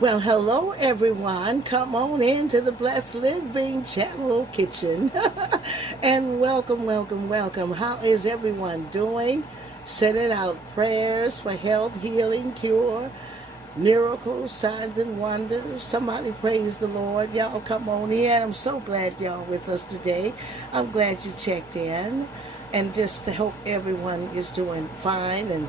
Well, hello everyone. Come on into the Blessed Living Channel kitchen. And welcome, welcome, welcome. How is everyone doing? Sending out prayers for health, healing, cure, miracles, signs, and wonders. Somebody praise the Lord. Y'all come on in. I'm so glad y'all with us today. I'm glad you checked in. And just to hope everyone is doing fine, and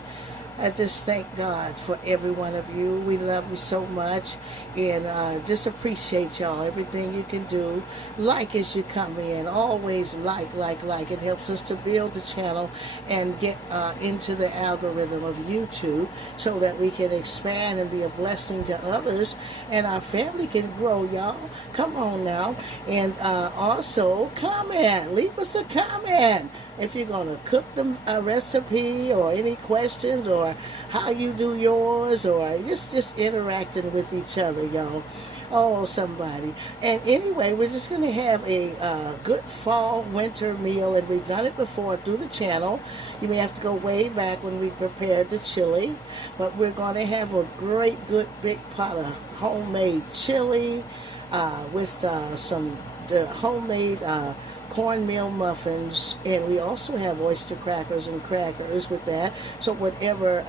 I just thank God for every one of you. We love you so much, and just appreciate y'all. Everything you can do, like as you come in. Always like. It helps us to build the channel and get into the algorithm of YouTube, so that we can expand and be a blessing to others, and our family can grow. Y'all, come on now, and also comment. Leave us a comment if you're going to cook the recipe, or any questions, or how you do yours, or just interacting with each other, y'all. Oh, somebody. And anyway, we're just going to have a good fall winter meal, and we've done it before through the channel. You may have to go way back when we prepared the chili, but we're going to have a great, good, big pot of homemade chili with some homemade cornmeal muffins, and we also have oyster crackers and crackers with that. So whatever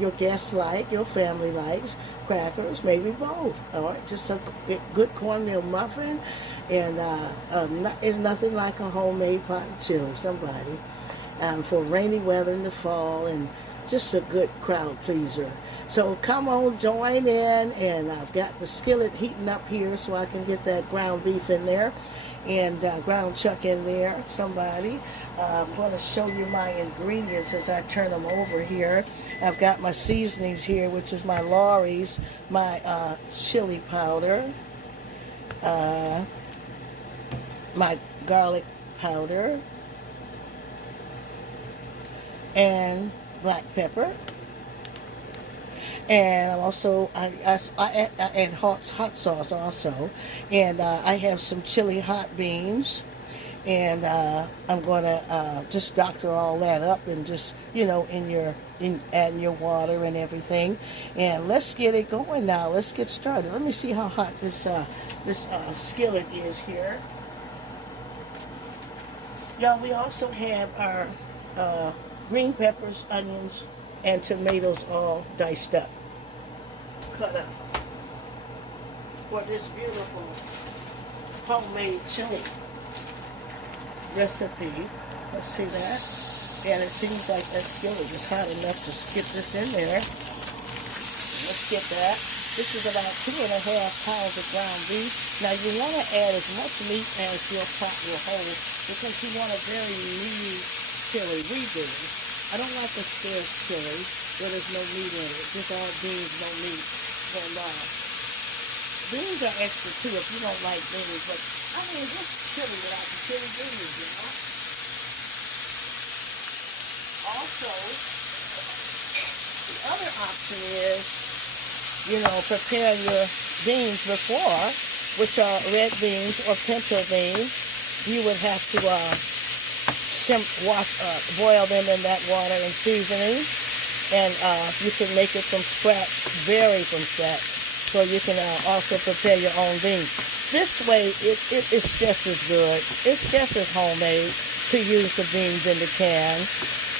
your guests like, your family likes, crackers, maybe both, or just a good cornmeal muffin, and it's nothing like a homemade pot of chili. Somebody for rainy weather in the fall, and just a good crowd pleaser. So come on, join in, and I've got the skillet heating up here so I can get that ground beef in there, and ground chuck in there. Somebody, I'm going to show you my ingredients as I turn them over here. I've got my seasonings here, which is my Lawry's, my chili powder, my garlic powder, and black pepper. And I'm also, I add hot sauce also. And I have some chili hot beans. And I'm going to just doctor all that up, and just, adding your water and everything. And let's get it going now. Let's get started. Let me see how hot this skillet is here. Y'all, we also have our green peppers, onions, and tomatoes all diced up, cut up, for this beautiful homemade chili recipe. Let's see that. And it seems like that skillet is hot enough to get this in there. Let's get that. This is about 2.5 pounds of ground beef. Now you want to add as much meat as your pot will hold, because you want a very meaty chili. We do. I don't like a scarce chili where there's no meat in it. Just all beans, no meat. And beans are extra too if you don't like beans. But I mean, this chili without the chili beans, you know. Also, the other option is, prepare your beans before, which are red beans or pinto beans. You would have to boil them in that water and seasoning, and you can make it from scratch, very from scratch. So you can also prepare your own beans. This way, it's just as good. It's just as homemade to use the beans in the can,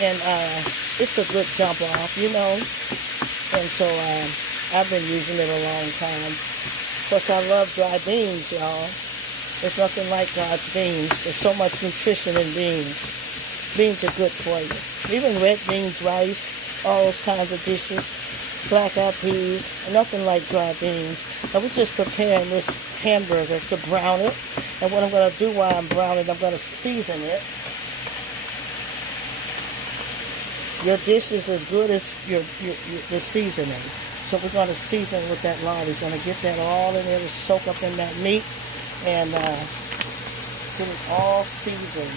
and it's a good jump off, And so I've been using it a long time. Plus, I love dry beans, y'all. There's nothing like God's beans. There's so much nutrition in beans. Beans are good for you. Even red beans, rice, all those kinds of dishes, black-eyed peas, nothing like dry beans. And we're just preparing this hamburger to brown it. And what I'm going to do while I'm browning, I'm going to season it. Your dish is as good as the seasoning. So we're going to season with that lard. We're going to get that all in there to soak up in that meat, and get it all seasoned.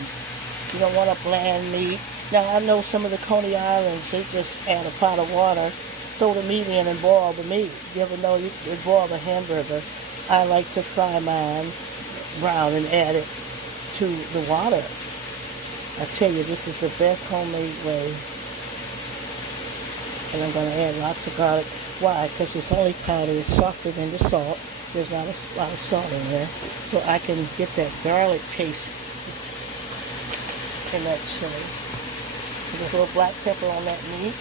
You don't want a bland meat. Now, I know some of the Coney Islands, they just add a pot of water, throw the meat in, and boil the meat. You ever know you boil the hamburger? I like to fry mine brown and add it to the water. I tell you, this is the best homemade way And I'm going to add lots of garlic. Why? Because it's only powder. It's softer than the salt. There's not a lot of salt in there. So I can get that garlic taste in that chili. There's a little black pepper on that meat.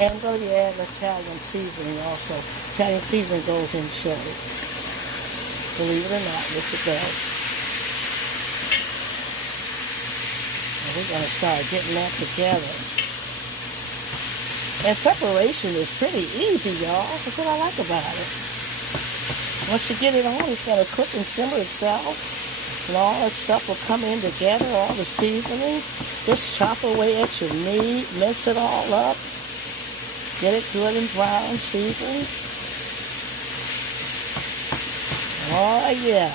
And I'm going to be adding Italian seasoning also. Italian seasoning goes in chili. Believe it or not, yes it does. And we're going to start getting that together. And preparation is pretty easy, y'all. That's what I like about it. Once you get it on, it's going to cook and simmer itself. And all that stuff will come in together, all the seasoning. Just chop away at your meat, mince it all up. Get it good and brown, seasoned. Oh, yeah.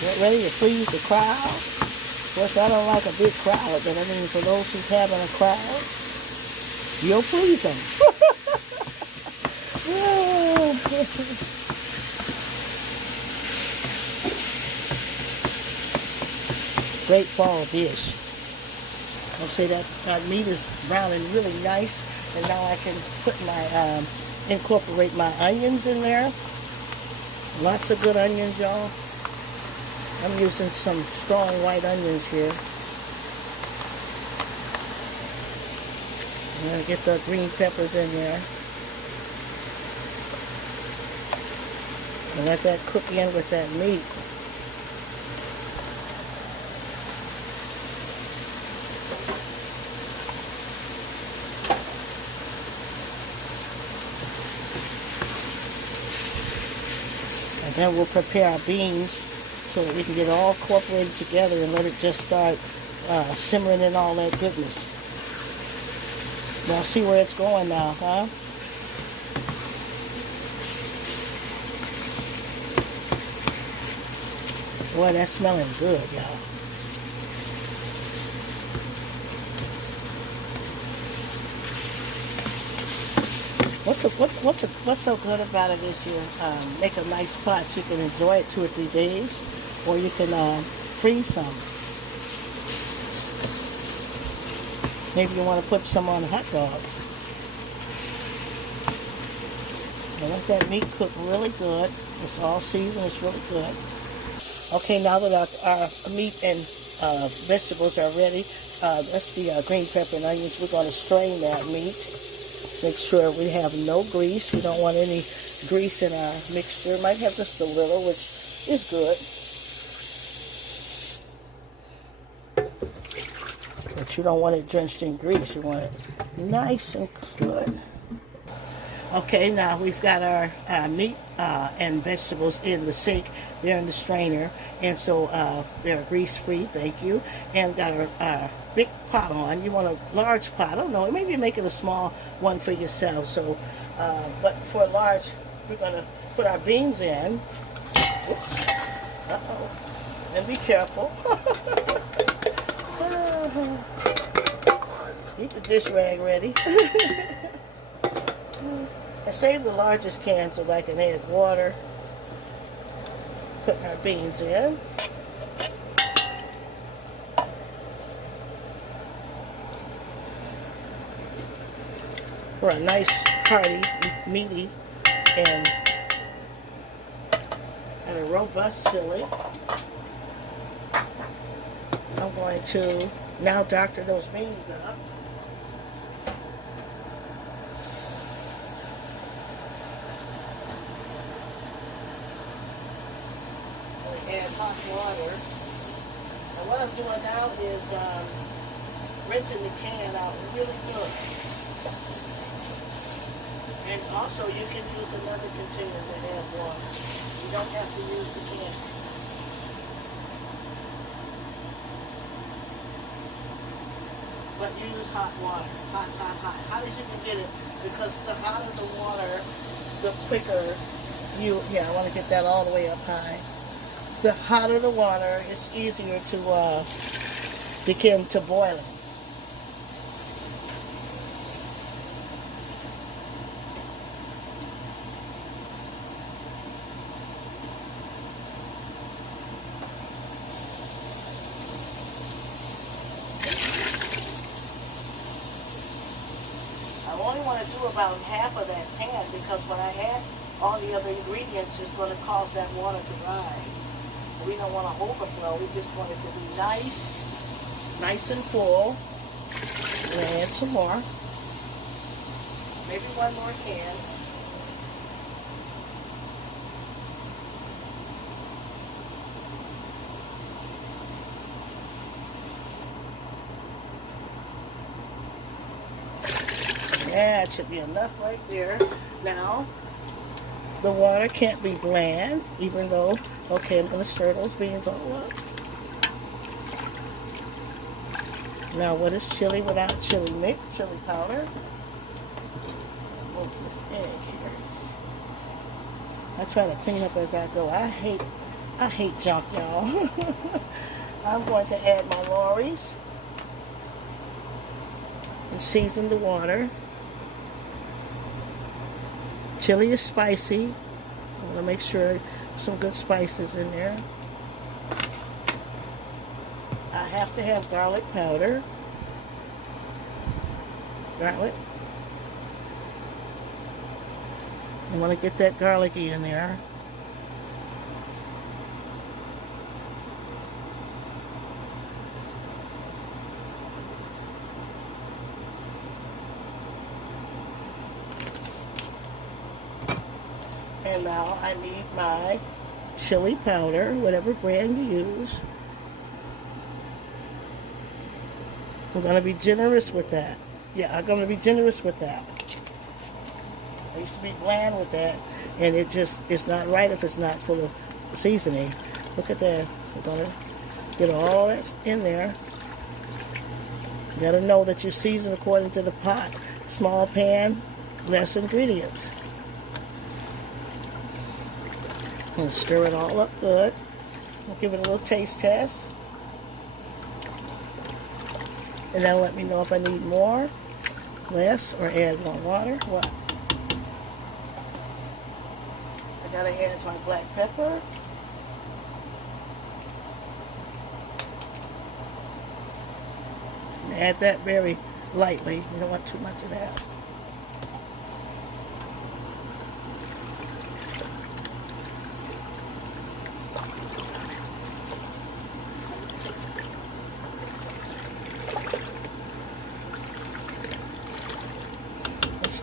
Get ready to please the crowd. Of course, I don't like a big crowd, but I mean, for those who's having a crowd, you'll please them. Great fall dish. I'll say that meat is browning really nice, and now I can put my incorporate my onions in there. Lots of good onions, y'all. I'm using some strong white onions here. I'm going to get the green peppers in there. And let that cook in with that meat. And then we'll prepare our beans so that we can get it all incorporated together and let it just start simmering in all that goodness. Now see where it's going now, huh? Boy, that's smelling good, y'all. What's so good about it is you make a nice pot. You can enjoy it 2 or 3 days, or you can freeze some. Maybe you want to put some on hot dogs. And let that meat cook really good. It's all seasoned. It's really good. Okay, now that our meat and vegetables are ready, that's the green pepper and onions. We're going to strain that meat. Make sure we have no grease. We don't want any grease in our mixture. Might have just a little, which is good. But you don't want it drenched in grease. You want it nice and good. Okay, now we've got our meat and vegetables in the sink. They're in the strainer, and so they're grease-free, thank you. And got our big pot on. You want a large pot. I don't know, maybe make it a small one for yourself. So, but for a large, we're going to put our beans in. Oops. Uh-oh. And be careful. Keep the dish rag ready. I saved the largest can so that I can add water. Put our beans in. For a nice, hearty, meaty, and a robust chili. I'm going to now doctor those beans up. Add hot water. And what I'm doing now is rinsing the can out really good. And also you can use another container to add water. You don't have to use the can. But use hot water. Hot, hot, hot. Hot as you can get it. Because the hotter the water, the quicker you, I want to get that all the way up high. The hotter the water, it's easier to begin to boiling. only want to do about half of that pan because when I add all the other ingredients, it's going to cause that water to rise. We don't want to overflow. We just want it to be nice and full. And add some more. Maybe one more can. Yeah, it should be enough right there. Now, the water can't be bland, even though, okay, I'm going to stir those beans all up. Now, what is chili without chili mix, chili powder? Move this egg here. I try to clean up as I go. I hate junk, y'all. I'm going to add my Lorry's and season the water. Chili is spicy. I want to make sure some good spices in there. I have to have garlic powder. Garlic. I want to get that garlicky in there. And now I need my chili powder, whatever brand you use. I'm going to be generous with that. Yeah, I'm going to be generous with that. I used to be bland with that, and it's not right if it's not full of seasoning. Look at that. We're going to get all that in there. You got to know that you season according to the pot. Small pan, less ingredients. I'm going to stir it all up good. I'll give it a little taste test. And that'll let me know if I need more, less, or add more water. What? I gotta add my black pepper. And add that very lightly. You don't want too much of that.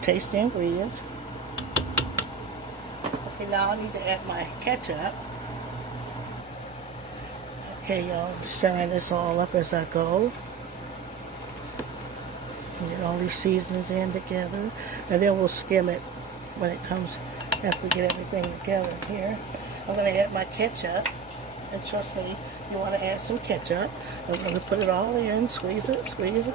Taste the ingredients. Okay, now I need to add my ketchup. Okay, y'all, I'm stirring this all up as I go. And get all these seasonings in together. And then we'll skim it when it comes, after we get everything together here. I'm going to add my ketchup. And trust me, you want to add some ketchup. I'm going to put it all in, squeeze it, squeeze it.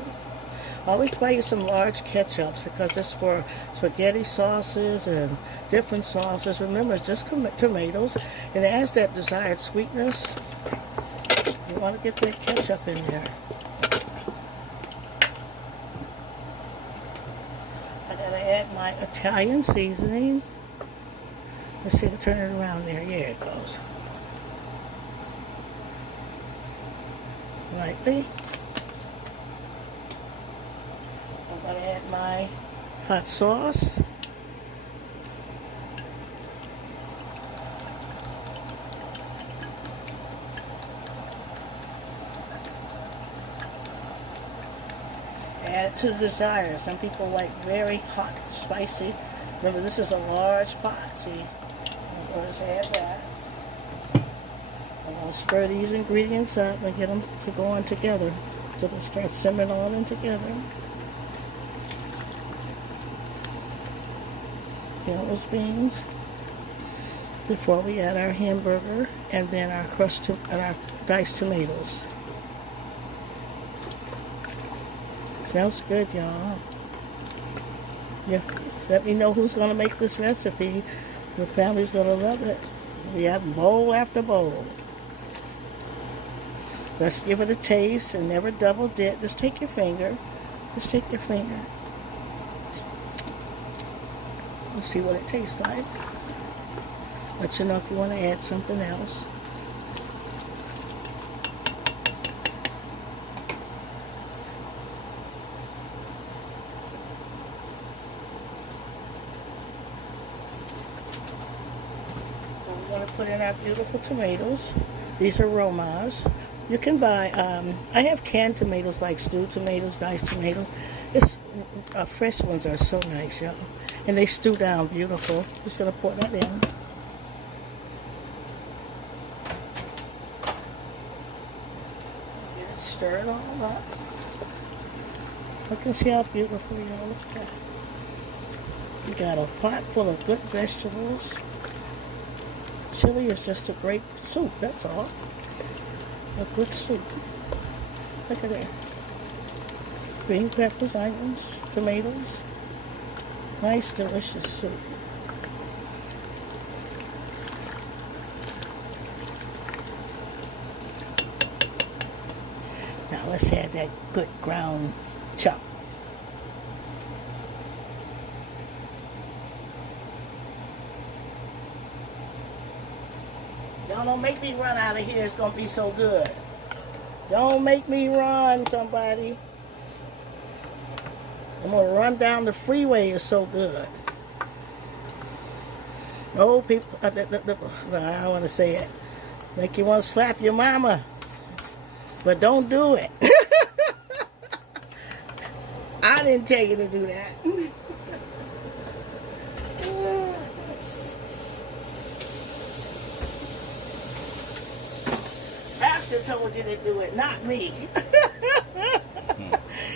Always buy you some large ketchups because it's for spaghetti sauces and different sauces. Remember, it's just tomatoes, and it adds that desired sweetness. You want to get that ketchup in there. I gotta add my Italian seasoning. Let's see if I turn it around there. Yeah, it goes. Lightly. I'm going to add my hot sauce. Add to the desire. Some people like very hot, spicy. Remember, this is a large pot. See, I'm going to add that. I'm going to stir these ingredients up and get them to go on together. So they start simmering all in together. Those beans before we add our hamburger and then our crushed and our diced tomatoes. Smells good, y'all. Yeah, let me know who's going to make this recipe. Your family's going to love it. We have bowl after bowl. Let's give it a taste and never double dip. Just take your finger. Just take your finger. We'll see what it tastes like. Let you know if you want to add something else. and our beautiful tomatoes. These are Romas. You can buy, I have canned tomatoes like stewed tomatoes, diced tomatoes. It's, fresh ones are so nice, y'all. And they stew down beautiful. Just going to pour that in. Stir it all up. Look and see how beautiful, y'all. Look at that. You got a pot full of good vegetables. Chili is just a great soup, that's all. A good soup. Look at that. Green peppers, onions, tomatoes. Nice, delicious soup. Now let's add that good ground chop. Y'all don't make me run out of here. It's going to be so good. Don't make me run, somebody. I'm going to run down the freeway. It's so good. Oh, people. I don't want to say it. Make you want to slap your mama. But don't do it. I didn't tell you to do that. Pastor told you to do it, not me.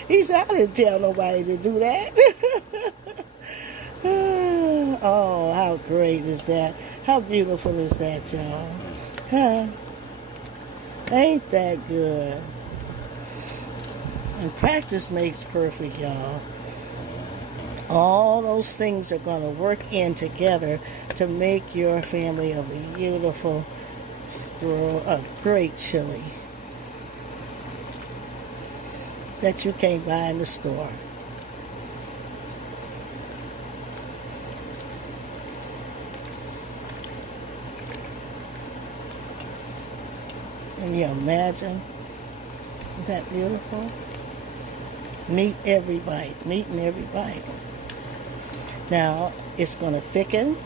He said, I didn't tell nobody to do that. Oh, how great is that? How beautiful is that, y'all? Huh? Ain't that good? And practice makes perfect, y'all. All those things are going to work in together to make your family a beautiful, a great chili that you can't buy in the store. Can you imagine? Isn't that beautiful? Meat every bite. Meat in every bite. Now, it's going to thicken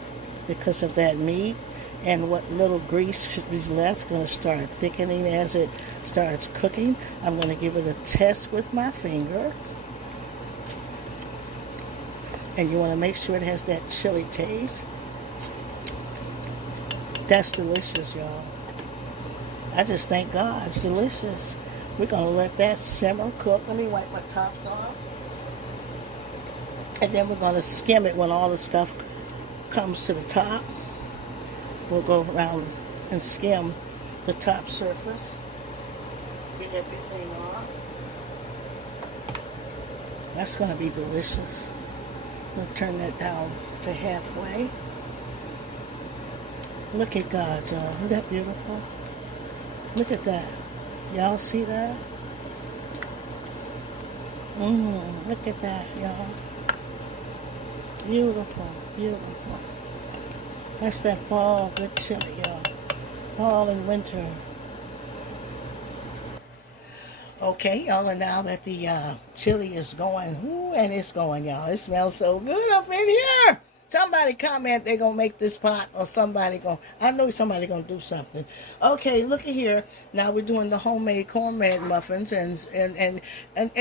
because of that meat, and what little grease should be left going to start thickening as it starts cooking. I'm going to give it a test with my finger. And you want to make sure it has that chili taste. That's delicious, y'all. I just thank God. It's delicious. We're going to let that simmer cook. Let me wipe my tops off. And then we're going to skim it when all the stuff comes to the top. We'll go around and skim the top surface. Get everything off. That's going to be delicious. I'm going to turn that down to halfway. Look at God, y'all. Isn't that beautiful? Look at that. Y'all see that? Look at that, y'all. Beautiful, beautiful. That's that fall good chili, y'all. Fall and winter. Okay, y'all, and now that the chili is going, and it's going, y'all. It smells so good up in here. Somebody comment they're going to make this pot, or I know somebody going to do something. Okay, look at here. Now we're doing the homemade cornbread muffins, and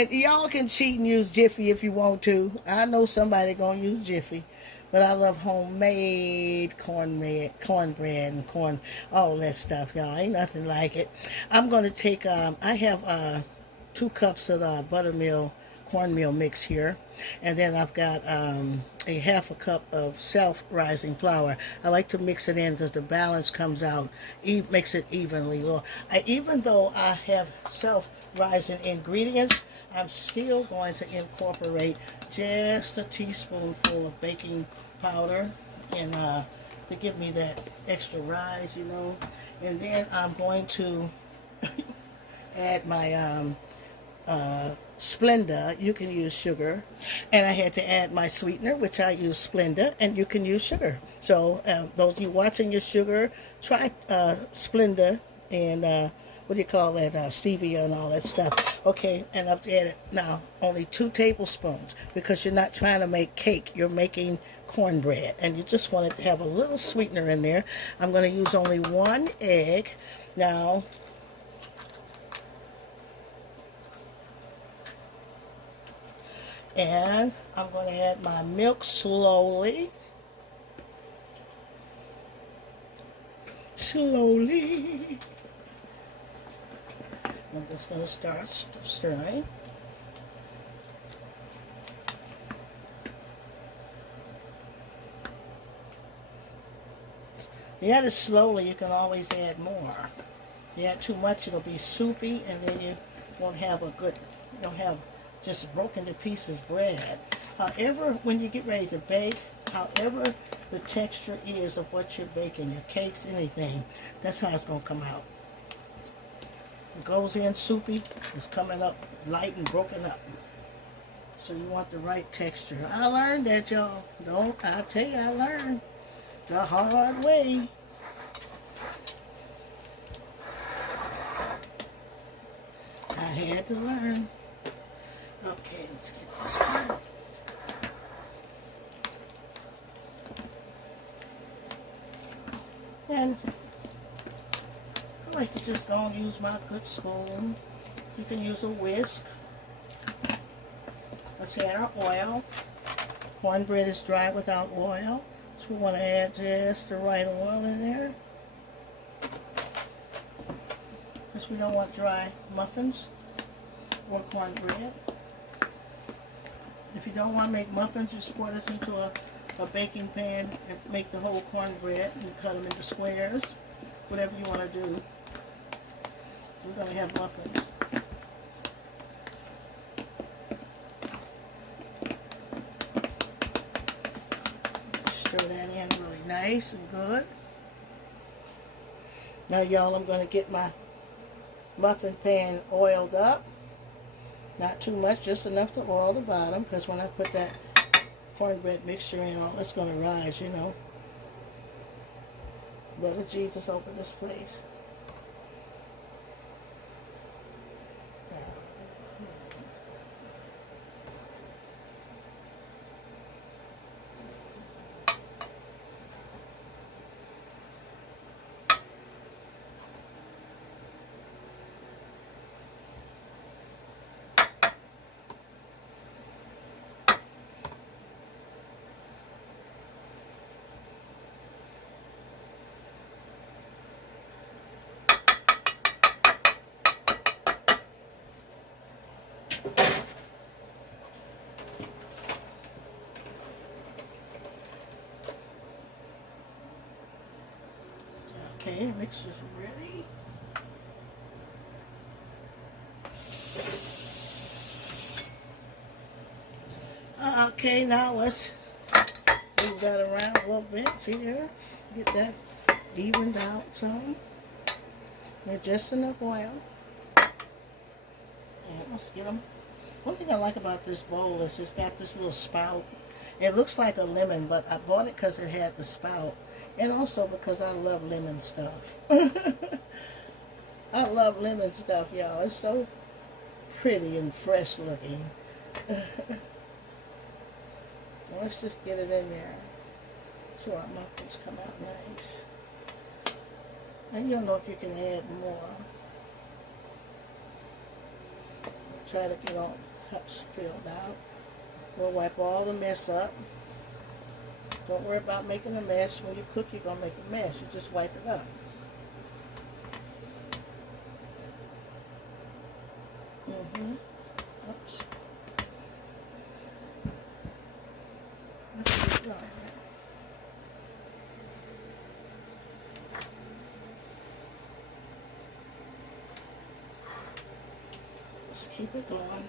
y'all can cheat and use Jiffy if you want to. I know somebody going to use Jiffy, but I love homemade cornbread and corn, all that stuff, y'all. Ain't nothing like it. I'm going to take, I have 2 cups of buttermilk cornmeal mix here, and then I've got a half a cup of self-rising flour. I like to mix it in because the balance comes out, makes it evenly. Even though I have self-rising ingredients, I'm still going to incorporate just a teaspoonful of baking powder and to give me that extra rise, you know. And then I'm going to add my Splenda. You can use sugar, and I had to add my sweetener, which I use Splenda, and you can use sugar. So those you watching your sugar, try Splenda and what do you call that, stevia and all that stuff. Okay, and I've added now only 2 tablespoons because you're not trying to make cake, you're making cornbread, and you just want it to have a little sweetener in there. I'm going to use only 1 egg. Now, and I'm going to add my milk slowly. Slowly. I'm just going to start stirring. You add it slowly, you can always add more. If you add too much, it'll be soupy, and then you won't have you'll have just broken to pieces bread. However, when you get ready to bake, however the texture is of what you're baking, your cakes, anything, that's how it's going to come out. It goes in soupy, it's coming up light and broken up. So you want the right texture. I learned that, y'all. I tell you, I learned the hard way. I had to learn. Okay, let's get this started. And I like to just go and use my good spoon. You can use a whisk. Let's add our oil. Cornbread is dry without oil, so we want to add just the right oil in there. Because we don't want dry muffins or cornbread. If you don't want to make muffins, just pour this into a baking pan and make the whole cornbread and cut them into squares. Whatever you want to do. We're going to have muffins. Stir that in really nice and good. Now, y'all, I'm going to get my muffin pan oiled up. Not too much, just enough to oil the bottom, because when I put that cornbread mixture in, all it's going to rise, you know. Blood of Jesus over this place. Okay, mixer's ready. Okay, now let's move that around a little bit. See there? Get that evened out some. There's just enough oil. And let's get them. One thing I like about this bowl is it's got this little spout. It looks like a lemon, but I bought it because it had the spout. And also because I love lemon stuff. I love lemon stuff, y'all. It's so pretty and fresh looking. Let's just get it in there so our muffins come out nice. And you'll know if you can add more. Try to get all spilled out. We'll wipe all the mess up. Don't worry about making a mess. When you cook, you're going to make a mess. You just wipe it up. Oops. Let's get it on. Let's keep it going.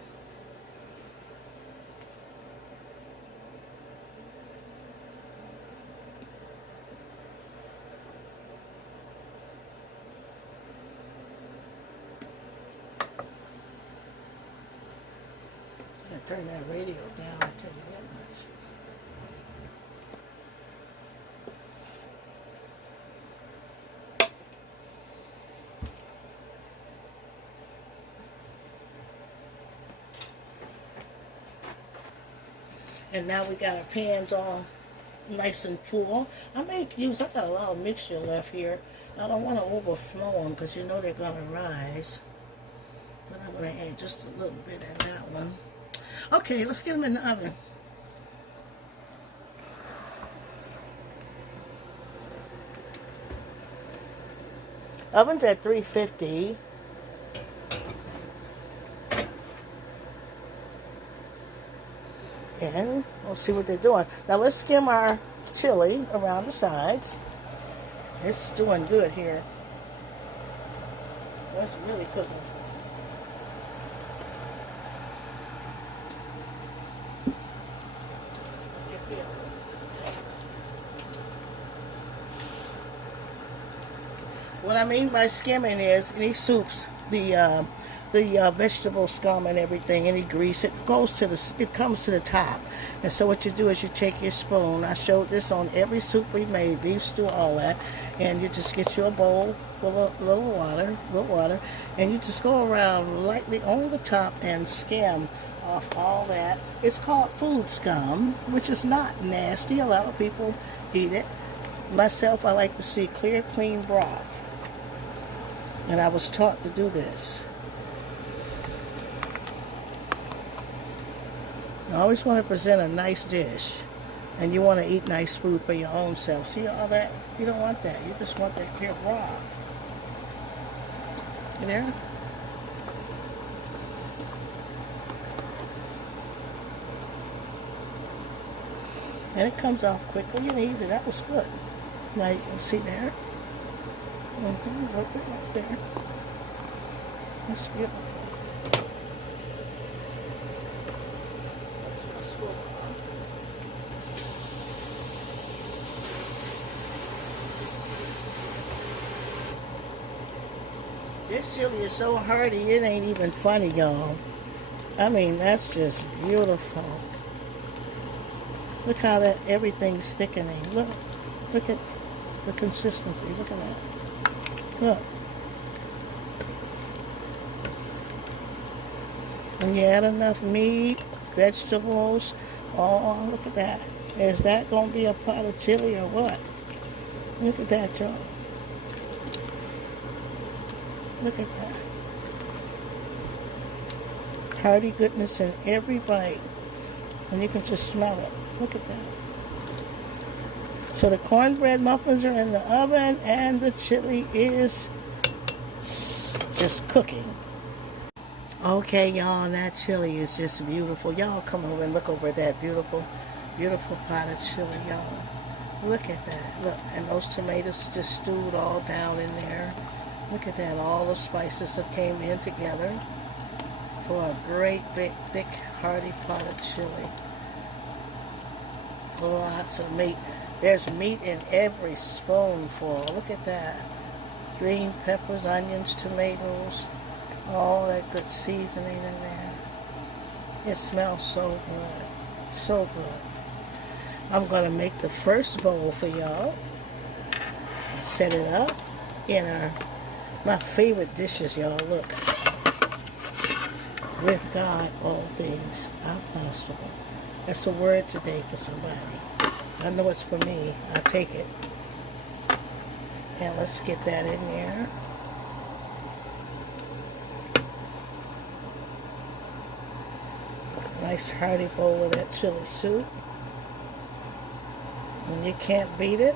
Turn that radio down, I'll tell you that much. And now we got our pans all nice and full. I got a lot of mixture left here. I don't want to overflow them because you know they're going to rise. But I'm going to add just a little bit in that one. Okay, let's get them in the oven. Oven's at 350. And we'll see what they're doing. Now let's skim our chili around the sides. It's doing good here. That's really cooking. What I mean by skimming is any soups, the vegetable scum and everything, any grease, it comes to the top. And so what you do is you take your spoon. I showed this on every soup we made, beef stew, all that. And you just get you a bowl full of little water, and you just go around lightly on the top and skim off all that. It's called food scum, which is not nasty. A lot of people eat it. Myself, I like to see clear, clean broth. And I was taught to do this. I always want to present a nice dish. And you want to eat nice food for your own self. See all that? You don't want that. You just want that clear broth. You there? And it comes off quickly and easy. That was good. Now you can see there. Look it right there. That's beautiful. This chili is so hearty, it ain't even funny, y'all. I mean, that's just beautiful. Look how that everything's thickening. Look at the consistency. Look at that. Look. And you add enough meat, vegetables. Oh, look at that. Is that going to be a pot of chili or what? Look at that, y'all. Look at that. Hearty goodness in every bite. And you can just smell it. Look at that. So the cornbread muffins are in the oven and the chili is just cooking. Okay, y'all, that chili is just beautiful. Y'all come over and look over at that beautiful, beautiful pot of chili, y'all. Look at that. Look, and those tomatoes just stewed all down in there. Look at that, all the spices that came in together for a great, big, thick, hearty pot of chili. Lots of meat. There's meat in every spoonful. Look at that. Green peppers, onions, tomatoes, all that good seasoning in there. It smells so good. So good. I'm going to make the first bowl for y'all. Set it up in my favorite dishes, y'all. Look. With God, all things are possible. That's a word today for somebody. I know it's for me. I'll take it. And let's get that in there. Nice hearty bowl of that chili soup. And you can't beat it.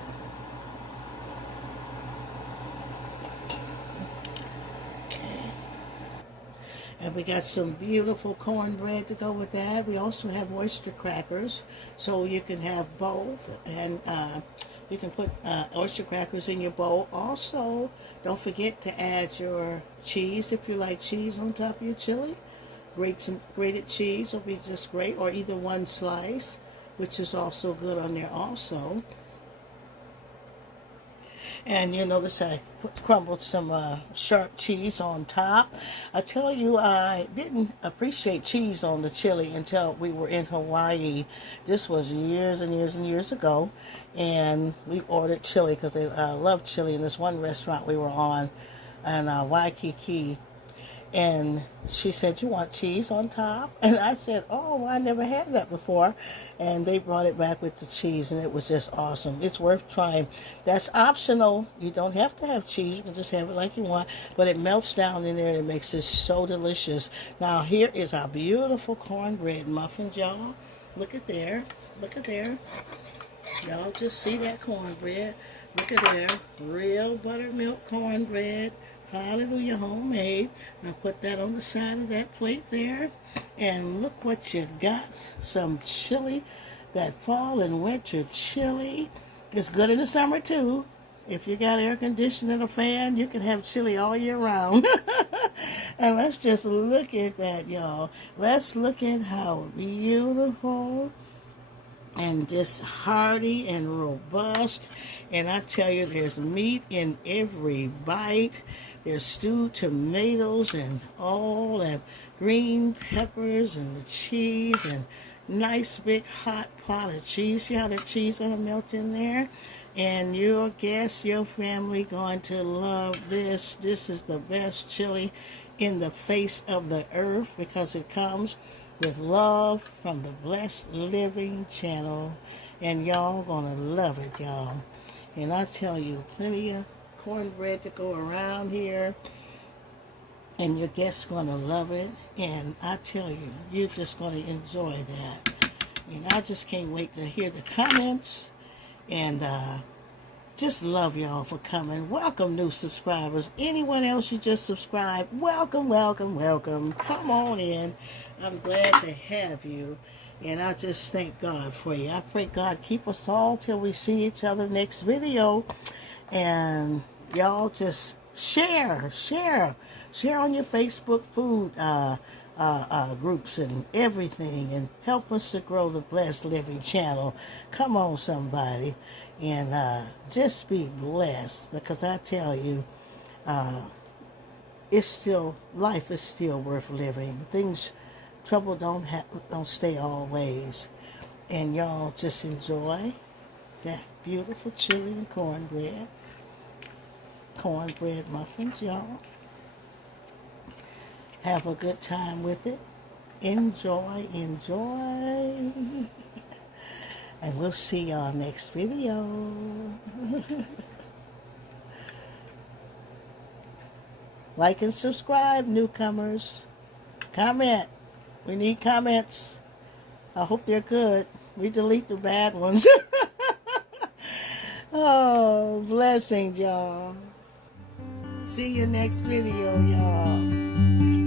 And we got some beautiful cornbread to go with that. We also have oyster crackers, so you can have both. And you can put oyster crackers in your bowl. Also, don't forget to add your cheese, if you like cheese on top of your chili. Grate some grated cheese will be just great, or either one slice, which is also good on there also. And you notice I crumbled some sharp cheese on top. I tell you, I didn't appreciate cheese on the chili until we were in Hawaii. This was years and years and years ago. And we ordered chili because they love chili in this one restaurant we were on in Waikiki. And she said, "You want cheese on top?" And I said, "Oh, I never had that before." And they brought it back with the cheese, and it was just awesome. It's worth trying. That's optional. You don't have to have cheese. You can just have it like you want. But it melts down in there, and it makes it so delicious. Now, here is our beautiful cornbread muffins, y'all. Look at there. Look at there. Y'all just see that cornbread. Look at there. Real buttermilk cornbread. Hallelujah, homemade. Now put that on the side of that plate there. And look what you got. Some chili. That fall and winter chili. It's good in the summer too. If you got air conditioning and a fan, you can have chili all year round. And let's just look at that, y'all. Let's look at how beautiful and just hearty and robust. And I tell you, there's meat in every bite. There's stewed tomatoes and all, and green peppers and the cheese, and nice big hot pot of cheese. See how the cheese gonna melt in there? And your guests, your family going to love this. This is the best chili in the face of the earth, because it comes with love from the Blessed Living channel. And y'all gonna love it, y'all. And I tell you, plenty of cornbread to go around here, and your guests gonna love it. And I tell you, you're just gonna enjoy that. And I just can't wait to hear the comments. And just love y'all for coming. Welcome, new subscribers. Anyone else you just subscribed, welcome, welcome, welcome. Come on in. I'm glad to have you. And I just thank God for you. I pray God keep us all till we see each other next video. And y'all just share on your Facebook food groups and everything, and help us to grow the Blessed Living channel. Come on, somebody. And just be blessed, because I tell you, life is still worth living. Trouble don't stay always. And y'all just enjoy that beautiful chili and cornbread muffins, y'all. Have a good time with it. Enjoy. And we'll see y'all next video. Like and subscribe, newcomers. Comment. We need comments. I hope they're good. We delete the bad ones. Oh, blessings, y'all. See you next video, y'all.